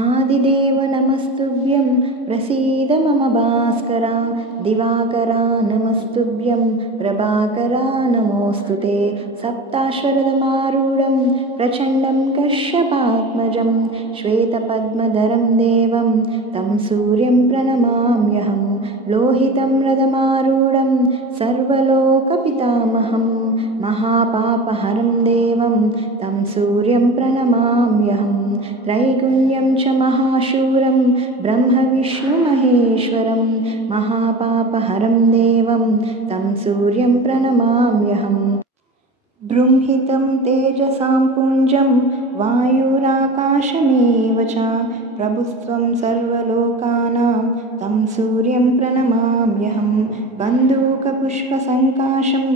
आदिदेव नमस्तुभ्यं प्रसीद मम भास्कर दिवाकरा नमस्तुभ्यं प्रभाकरा नमोऽस्तु ते सप्ताश्वरधमारूढं प्रचण्डं कश्यपात्मजं श्वेतपद्मधरं देवं तं सूर्यं प्रणमाम्यहं लोहितं रथमारूढं सर्वलोकपितामहं महापापहरं देवं तं सूर्यं प्रणमाम्यहं त्रैगुण्यं च महाशूरं ब्रह्मविष्णुमहेश्वरं महापापहरं देवं तं सूर्यं प्रणमाम्यहं बृंहितं तेजसां पुञ्जं वायुराकाशमेव च प्रभुस्त्वं सर्वलोकानां तं सूर्यं प्रणमाम्यहं बन्धूकपुष्पसङ्काशं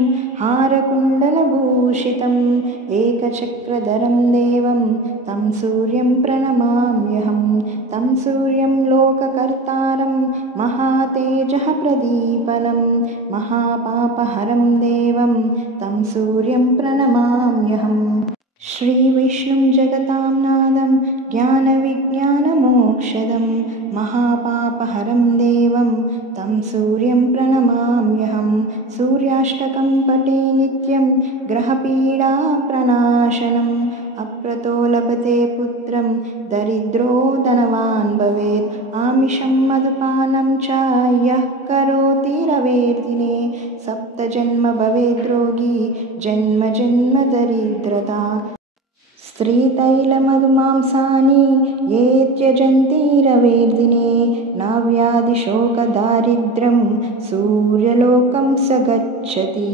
हारकुण्डलभूषितम् एकचक्रधरं देवं तं सूर्यं प्रणमाम्यहं तं सूर्यं लोककर्तारं महातेजः प्रदीपनं महापापहरं देवं तं सूर्यं प्रणमाम्यहम् श्रीविष्णुं जगतां नादं ज्ञानविज्ञानमोक्षदं महापापहरं देवं तं सूर्यं प्रणमाम्यहं सूर्याष्टकं पठे नित्यं ग्रहपीडाप्रणाशनम् अप्रतो लभते पुत्रं दरिद्रो धनवान् भवेत् आमिषं मदपानं च यः करोति रवेर्दिने सप्तजन्म भवेद्रोगी जन्म जन्म दरिद्रता स्त्रीतैलमधुमांसानि ये त्यजन्ति रवेर्दिने न व्याधिशोकदारिद्र्यं सूर्यलोकं स गच्छति।